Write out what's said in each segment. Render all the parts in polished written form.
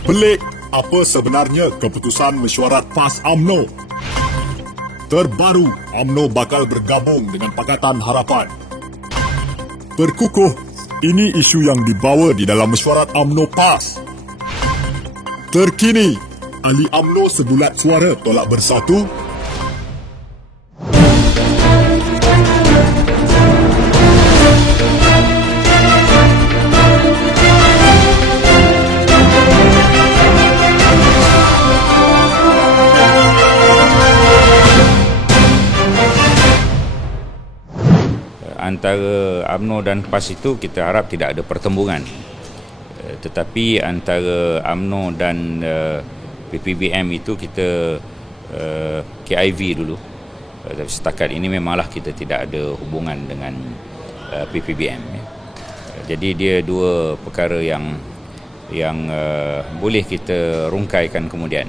Pelik, apa sebenarnya keputusan mesyuarat PAS UMNO? Terbaru, UMNO bakal bergabung dengan Pakatan Harapan. Berkukuh, ini isu yang dibawa di dalam mesyuarat UMNO PAS. Terkini, ahli UMNO sebulat suara tolak bersatu. Antara UMNO dan PAS itu kita harap tidak ada pertembungan. Tetapi antara UMNO dan PPBM itu kita KIV dulu. Tapi setakat ini memanglah kita tidak ada hubungan dengan PPBM. Jadi dia dua perkara yang boleh kita rungkaikan kemudian.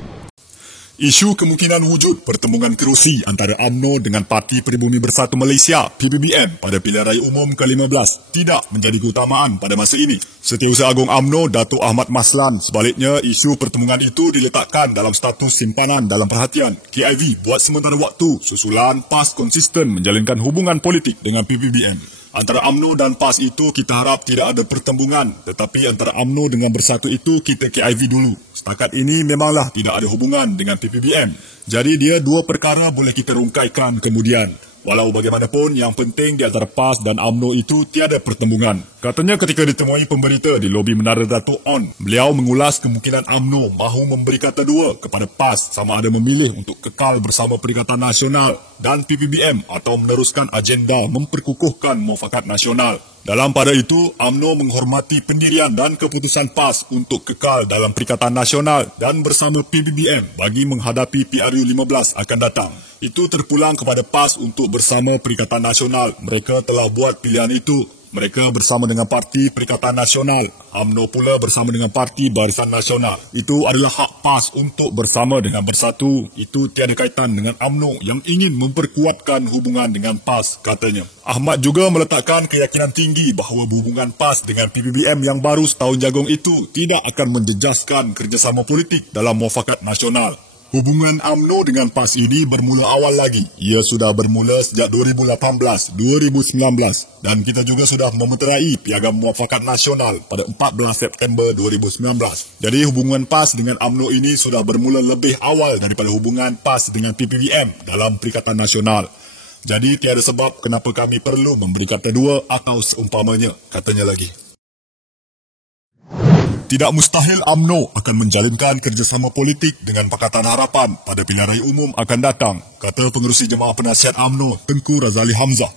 Isu kemungkinan wujud pertembungan kerusi antara UMNO dengan Parti Peribumi Bersatu Malaysia (PBBM) pada pilihan raya umum ke-15 tidak menjadi keutamaan pada masa ini. Setiausaha Agung UMNO Datuk Ahmad Maslan, sebaliknya isu pertembungan itu diletakkan dalam status simpanan dalam perhatian KIV buat sementara waktu susulan PAS konsisten menjalinkan hubungan politik dengan PBBM. Antara UMNO dan PAS itu kita harap tidak ada pertembungan, tetapi antara UMNO dengan Bersatu itu kita KIV dulu. Setakat ini memanglah tidak ada hubungan dengan PPBM. Jadi dia dua perkara boleh kita rungkaikan kemudian. Walau bagaimanapun, yang penting di antara PAS dan UMNO itu tiada pertembungan. Katanya ketika ditemui pemberita di lobi Menara Dato' On, beliau mengulas kemungkinan UMNO mahu memberi kata dua kepada PAS sama ada memilih untuk kekal bersama Perikatan Nasional dan PPBM atau meneruskan agenda memperkukuhkan muafakat nasional. Dalam pada itu, UMNO menghormati pendirian dan keputusan PAS untuk kekal dalam Perikatan Nasional dan bersama PBBM bagi menghadapi PRU 15 akan datang. Itu terpulang kepada PAS untuk bersama Perikatan Nasional. Mereka telah buat pilihan itu. Mereka bersama dengan Parti Perikatan Nasional. UMNO pula bersama dengan Parti Barisan Nasional. Itu adalah hak PAS untuk bersama dengan Bersatu. Itu tiada kaitan dengan UMNO yang ingin memperkuatkan hubungan dengan PAS, katanya. Ahmad juga meletakkan keyakinan tinggi bahawa hubungan PAS dengan PBBM yang baru setahun jagung itu tidak akan menjejaskan kerjasama politik dalam muafakat nasional. Hubungan UMNO dengan PAS ini bermula awal lagi. Ia sudah bermula sejak 2018, 2019 dan kita juga sudah memeterai Piagam Muafakat Nasional pada 14 September 2019. Jadi hubungan PAS dengan UMNO ini sudah bermula lebih awal daripada hubungan PAS dengan PPBM dalam Perikatan Nasional. Jadi tiada sebab kenapa kami perlu memberi kata dua atau seumpamanya, katanya lagi. Tidak mustahil UMNO akan menjalinkan kerjasama politik dengan Pakatan Harapan pada pilihan raya umum akan datang, kata Pengerusi Jemaah Penasihat UMNO Tengku Razali Hamzah.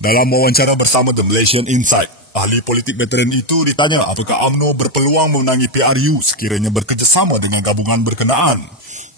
Dalam wawancara bersama The Malaysian Insight, ahli politik veteran itu ditanya apakah UMNO berpeluang memenangi PRU sekiranya bekerjasama dengan gabungan berkenaan.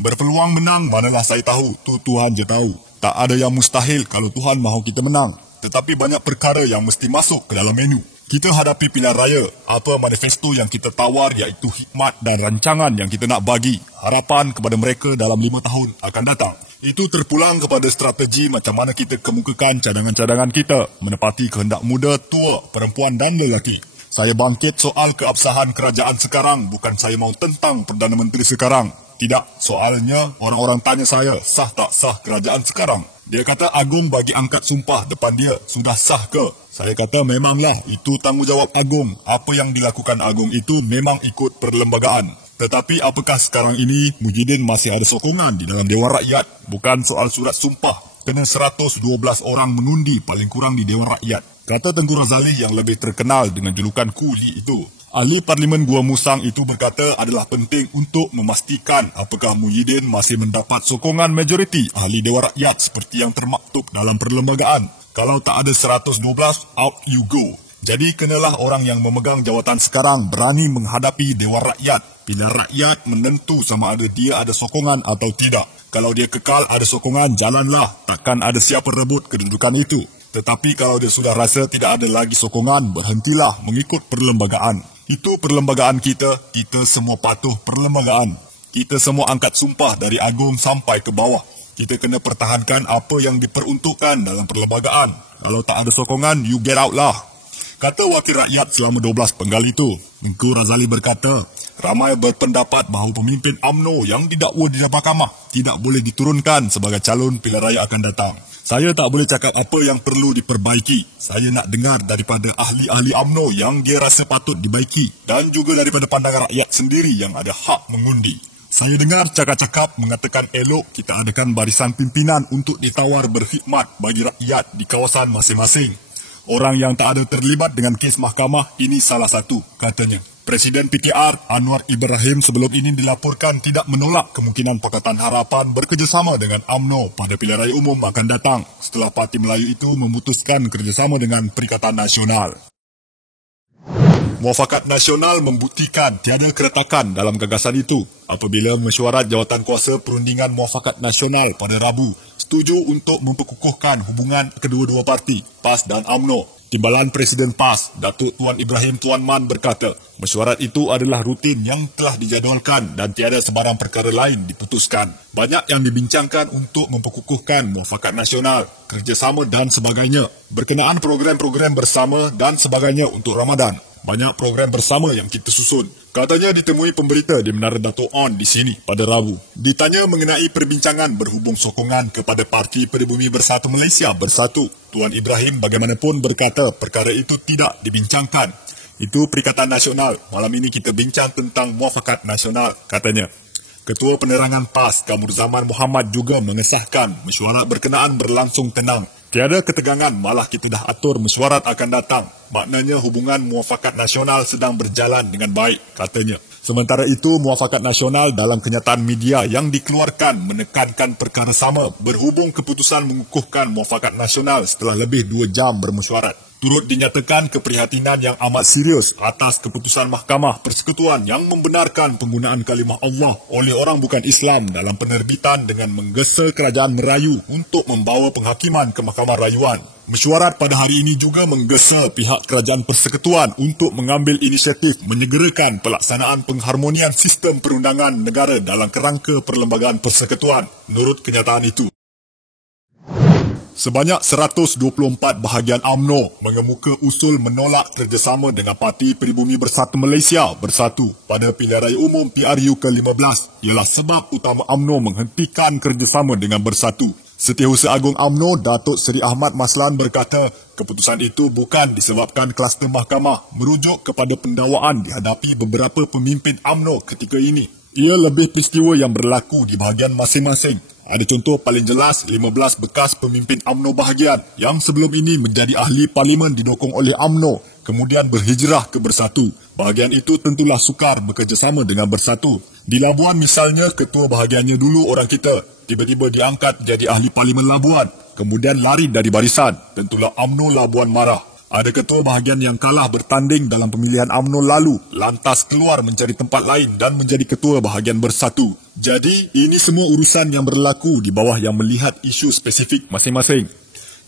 Berpeluang menang manalah saya tahu, tu Tuhan je tahu. Tak ada yang mustahil kalau Tuhan mahu kita menang. Tetapi banyak perkara yang mesti masuk ke dalam menu. Kita hadapi pilihan raya, apa manifesto yang kita tawar iaitu hikmat dan rancangan yang kita nak bagi, harapan kepada mereka dalam 5 tahun akan datang. Itu terpulang kepada strategi macam mana kita kemukakan cadangan-cadangan kita, menepati kehendak muda, tua, perempuan dan lelaki. Saya bangkit soal keabsahan kerajaan sekarang, bukan saya mahu tentang Perdana Menteri sekarang. Tidak, soalnya orang-orang tanya saya, sah tak sah kerajaan sekarang? Dia kata Agung bagi angkat sumpah depan dia, sudah sah ke? Saya kata memanglah, itu tanggungjawab Agung. Apa yang dilakukan Agung itu memang ikut perlembagaan. Tetapi apakah sekarang ini Muhyiddin masih ada sokongan di dalam Dewan Rakyat? Bukan soal surat sumpah. Kena 112 orang mengundi paling kurang di Dewan Rakyat. Kata Tengku Razali yang lebih terkenal dengan julukan Kuli itu. Ahli Parlimen Gua Musang itu berkata adalah penting untuk memastikan apakah Muhyiddin masih mendapat sokongan majoriti ahli Dewan Rakyat seperti yang termaktub dalam perlembagaan. Kalau tak ada 112, out you go. Jadi kenalah orang yang memegang jawatan sekarang berani menghadapi Dewan Rakyat. Pilihan rakyat menentu sama ada dia ada sokongan atau tidak. Kalau dia kekal ada sokongan, jalanlah. Takkan ada siapa rebut kedudukan itu. Tetapi kalau dia sudah rasa tidak ada lagi sokongan, berhentilah mengikut perlembagaan. Itu perlembagaan kita semua patuh perlembagaan. Kita semua angkat sumpah dari Agung sampai ke bawah. Kita kena pertahankan apa yang diperuntukkan dalam perlembagaan. Kalau tak ada sokongan, you get out lah. Kata wakil rakyat selama 12 penggal itu. Tengku Razali berkata, Ramai berpendapat bahawa pemimpin UMNO yang didakwa di mahkamah tidak boleh diturunkan sebagai calon pilihan raya akan datang. Saya tak boleh cakap apa yang perlu diperbaiki. Saya nak dengar daripada ahli-ahli UMNO yang dia rasa patut dibaiki dan juga daripada pandangan rakyat sendiri yang ada hak mengundi. Saya dengar cakap-cakap mengatakan elok kita adakan barisan pimpinan untuk ditawar berkhidmat bagi rakyat di kawasan masing-masing. Orang yang tak ada terlibat dengan kes mahkamah ini salah satu, katanya. Presiden PKR Anwar Ibrahim sebelum ini dilaporkan tidak menolak kemungkinan Pakatan Harapan bekerjasama dengan UMNO pada pilihan raya umum akan datang setelah Parti Melayu itu memutuskan kerjasama dengan Perikatan Nasional. Muafakat Nasional membuktikan tiada keretakan dalam gagasan itu apabila mesyuarat Jawatankuasa Perundingan Muafakat Nasional pada Rabu setuju untuk memperkukuhkan hubungan kedua-dua parti, PAS dan UMNO. Timbalan Presiden PAS, Datuk Tuan Ibrahim Tuan Man berkata, mesyuarat itu adalah rutin yang telah dijadualkan dan tiada sebarang perkara lain diputuskan. Banyak yang dibincangkan untuk memperkukuhkan muafakat nasional, kerjasama dan sebagainya, berkenaan program-program bersama dan sebagainya untuk Ramadan. Banyak program bersama yang kita susun. Katanya ditemui pemberita di Menara Dato' On di sini pada Rabu. Ditanya mengenai perbincangan berhubung sokongan kepada Parti Pribumi Bersatu Malaysia Bersatu, Tuan Ibrahim bagaimanapun berkata perkara itu tidak dibincangkan. Itu Perikatan Nasional. Malam ini kita bincang tentang muafakat nasional, katanya. Ketua Penerangan PAS, Kamur Zaman Muhammad juga mengesahkan mesyuarat berkenaan berlangsung tenang. Tiada ketegangan, malah kita dah atur mesyuarat akan datang. Maknanya hubungan muafakat nasional sedang berjalan dengan baik, katanya. Sementara itu, muafakat nasional dalam kenyataan media yang dikeluarkan menekankan perkara sama berhubung keputusan mengukuhkan muafakat nasional setelah lebih 2 jam bermesyuarat. Turut dinyatakan keprihatinan yang amat serius atas keputusan Mahkamah Persekutuan yang membenarkan penggunaan kalimah Allah oleh orang bukan Islam dalam penerbitan dengan menggesa kerajaan Melayu untuk membawa penghakiman ke Mahkamah Rayuan. Mesyuarat pada hari ini juga menggesa pihak kerajaan persekutuan untuk mengambil inisiatif menyegerakan pelaksanaan pengharmonian sistem perundangan negara dalam kerangka perlembagaan persekutuan. Menurut kenyataan itu, sebanyak 124 bahagian UMNO mengemuka usul menolak kerjasama dengan Parti Pribumi Bersatu Malaysia Bersatu pada pilihan raya umum PRU ke-15 ialah sebab utama UMNO menghentikan kerjasama dengan Bersatu. Setiausaha Agung UMNO Datuk Seri Ahmad Maslan berkata keputusan itu bukan disebabkan kluster mahkamah merujuk kepada pendakwaan dihadapi beberapa pemimpin UMNO ketika ini. Ia lebih peristiwa yang berlaku di bahagian masing-masing. Ada contoh paling jelas 15 bekas pemimpin UMNO bahagian yang sebelum ini menjadi ahli parlimen didokong oleh UMNO kemudian berhijrah ke Bersatu. Bahagian itu tentulah sukar bekerjasama dengan Bersatu. Di Labuan misalnya, ketua bahagiannya dulu orang kita, tiba-tiba diangkat jadi ahli parlimen Labuan, kemudian lari dari barisan. Tentulah UMNO Labuan marah. Ada ketua bahagian yang kalah bertanding dalam pemilihan UMNO lalu, lantas keluar mencari tempat lain dan menjadi ketua bahagian Bersatu. Jadi, ini semua urusan yang berlaku di bawah yang melihat isu spesifik masing-masing.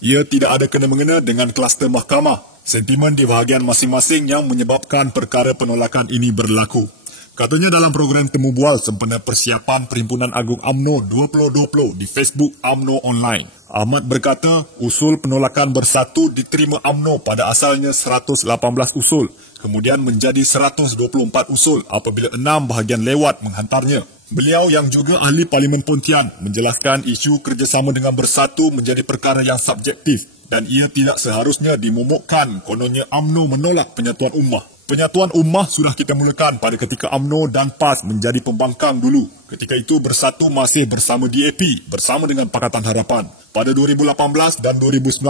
Ia tidak ada kena-mengena dengan kluster mahkamah. Sentimen di bahagian masing-masing yang menyebabkan perkara penolakan ini berlaku. Katanya dalam program Temu Bual sempena persiapan Perhimpunan Agung UMNO 2020 di Facebook UMNO Online. Ahmad berkata, usul penolakan Bersatu diterima UMNO pada asalnya 118 usul, kemudian menjadi 124 usul apabila 6 bahagian lewat menghantarnya. Beliau yang juga ahli Parlimen Pontian menjelaskan isu kerjasama dengan Bersatu menjadi perkara yang subjektif dan ia tidak seharusnya dimomokkan kononnya UMNO menolak penyatuan ummah. Penyatuan ummah sudah kita mulakan pada ketika UMNO dan PAS menjadi pembangkang dulu. Ketika itu Bersatu masih bersama DAP bersama dengan Pakatan Harapan. Pada 2018 dan 2019,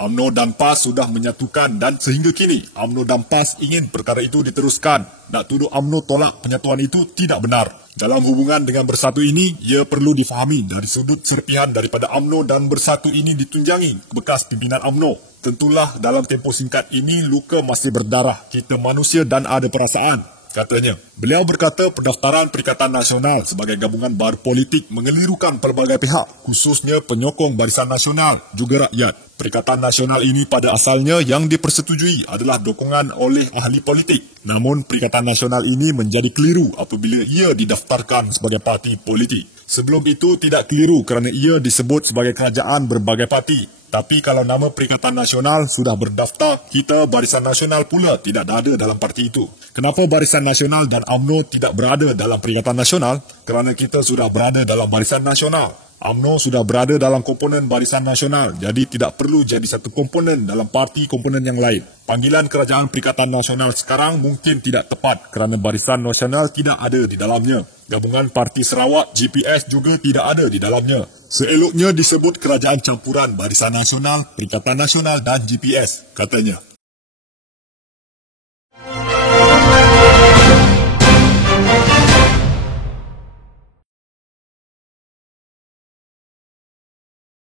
UMNO dan PAS sudah menyatukan dan sehingga kini UMNO dan PAS ingin perkara itu diteruskan. Nak tuduh UMNO tolak penyatuan itu tidak benar. Dalam hubungan dengan Bersatu ini, ia perlu difahami dari sudut serpihan daripada UMNO dan Bersatu ini ditunjangi bekas pimpinan UMNO. Tentulah dalam tempoh singkat ini luka masih berdarah. Kita manusia dan ada perasaan, katanya. Beliau berkata pendaftaran Perikatan Nasional sebagai gabungan baru politik mengelirukan pelbagai pihak, khususnya penyokong Barisan Nasional, juga rakyat. Perikatan Nasional ini pada asalnya yang dipersetujui adalah dokongan oleh ahli politik. Namun Perikatan Nasional ini menjadi keliru apabila ia didaftarkan sebagai parti politik. Sebelum itu tidak keliru kerana ia disebut sebagai kerajaan berbagai parti. Tapi kalau nama Perikatan Nasional sudah berdaftar, kita Barisan Nasional pula tidak ada dalam parti itu. Kenapa Barisan Nasional dan UMNO tidak berada dalam Perikatan Nasional? Kerana kita sudah berada dalam Barisan Nasional. UMNO sudah berada dalam komponen Barisan Nasional, jadi tidak perlu jadi satu komponen dalam parti komponen yang lain. Panggilan Kerajaan Perikatan Nasional sekarang mungkin tidak tepat kerana Barisan Nasional tidak ada di dalamnya. Gabungan Parti Sarawak, GPS juga tidak ada di dalamnya. Seeloknya disebut Kerajaan Campuran Barisan Nasional, Perikatan Nasional dan GPS, katanya.